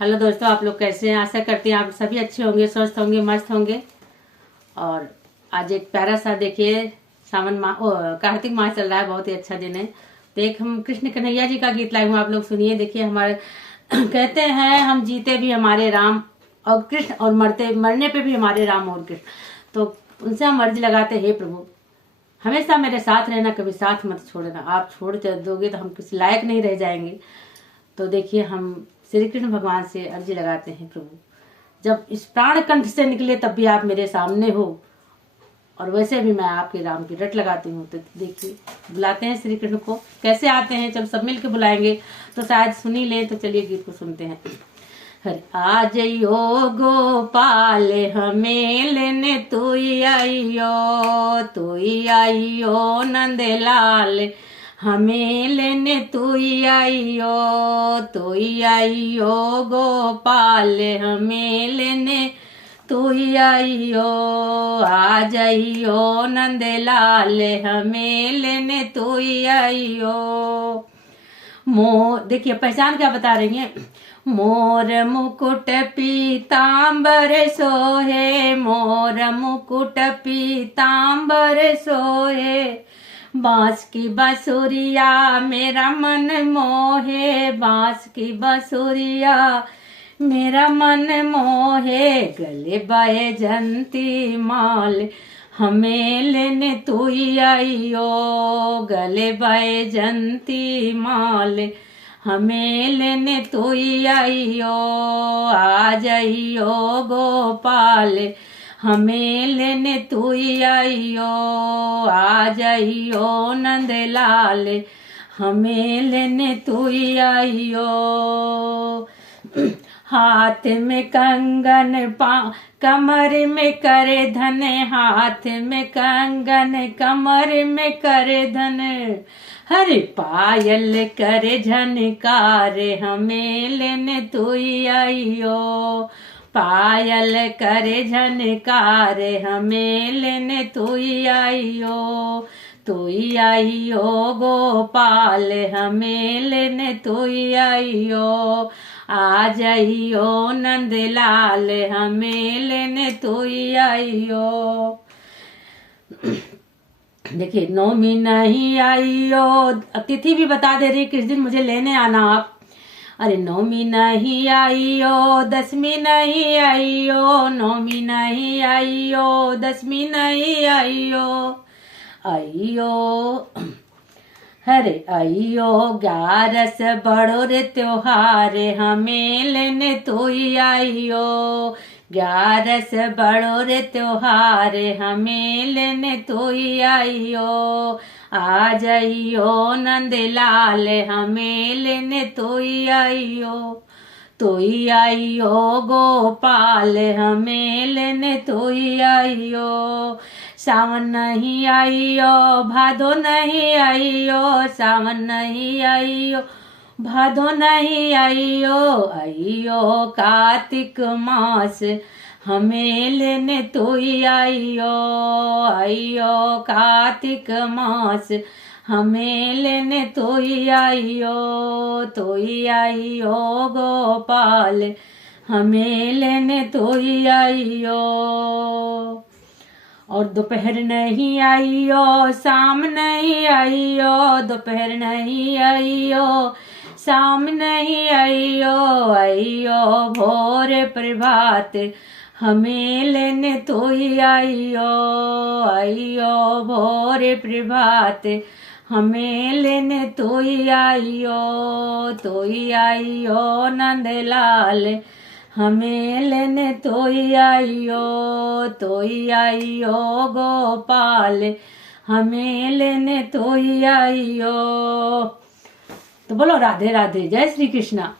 Hello दोस्तों, आप लोग कैसे हैं? आशा करते हैं आप सभी अच्छे होंगे, स्वस्थ होंगे, मस्त होंगे। और आज एक प्यारा सा देखिए सावन माह कार्तिक माह चल रहा है, बहुत ही अच्छा दिन है। तो एक हम कृष्ण कन्हैया जी का गीत लाए हूँ, आप लोग सुनिए। देखिए हमारे कहते हैं हम जीते भी हमारे राम और कृष्ण और मरने पे भी हमारे राम और कृष्ण। तो उनसे हम अर्जी लगाते हैं, हे प्रभु हमेशा मेरे साथ रहना, कभी साथ मत छोड़ना। आप छोड़ दोगे तो हम किसी लायक नहीं रह जाएंगे। तो देखिए हम श्री कृष्ण भगवान से अर्जी लगाते हैं, प्रभु जब इस प्राण कंठ से निकले तब भी आप मेरे सामने हो, और वैसे भी मैं आपके राम की रट लगाती हूँ। तो देखिए बुलाते हैं श्री कृष्ण को, कैसे आते हैं जब सब मिल के बुलाएंगे तो शायद सुन ही ले। तो चलिए गीत को सुनते हैं। हरे आज यो गोपाल हमें लेने तू आइयो नंदलाल हमें लेने तू आइयो गोपाल हमें लेने तू आइयो। आ जाइयो नंदलाल हमें लेने तू आइयो। देखिए पहचान क्या बता रही हैं। मोर मुकुट पीतांबर सोहे, मोर मुकुट पीतांबर सोहे, बांस की बांसुरिया मेरा मन मोहे, बांस की बांसुरिया मेरा मन मोहे। गले बाए जंती माल हमें लेने तू आइयो, गले बाए जंती माल हमें लेने तू आइयो। आ जाइयो गोपाल हमें लेने तू आइयो। आ जाइयो नंदलाल हमें लेने तू आइयो। हाथ में कंगन कमर में करे धन, हाथ में कंगन कमर में करे धन, हरे पायल करे झनकार हमें लेने तू आइयो। पायल करे झनकार हमें लेने तू आइयो। तू आइयो गोपाल हमें लेने तू आइयो। आ जाइयो नंदलाल हमें लेने तू आइयो। देखिए नौमी नहीं आइयो, तिथि भी बता दे रही किस दिन मुझे लेने आना आप। अरे नौमी नहीं आइयो, दसवीं नहीं आइयो, नौमी नहीं आइयो, दसवीं नहीं आइयो। आइयो हरे आइयो ग्यारस बड़ो रे त्योहार हमें लेने तू आइयो। ग्यारस बड़ो रे त्योहार हमें लेने तू आइयो। आ जाइयो नंदलाल हमें लेने तू आइयो। तू आइयो गोपाल हमें लेने तू आइयो। सावन नहीं आइयो, भादो नहीं आइयो, सावन नहीं आइयो, भादो नहीं आइयो। आइयो कार्तिक मास हमें लेने तू आइयो। आइयो कार्तिक मास हमें लेने तू आइयो। तू आइयो गोपाल हमें लेने तू आइयो। और दोपहर नहीं आइयो, शाम नहीं आइयो, दोपहर नहीं आइयो, शाम नहीं आइयो। आइयो भोर प्रभात हमें लेने तू आइयो। आइयो भोर प्रभात हमें लेने तू आइयो। तू आइयो नंदलाल हमें लेने तू आइयो। तू आइयो गोपाल हमें लेने तू आइयो। तो बोलो राधे राधे, जय श्री कृष्णा।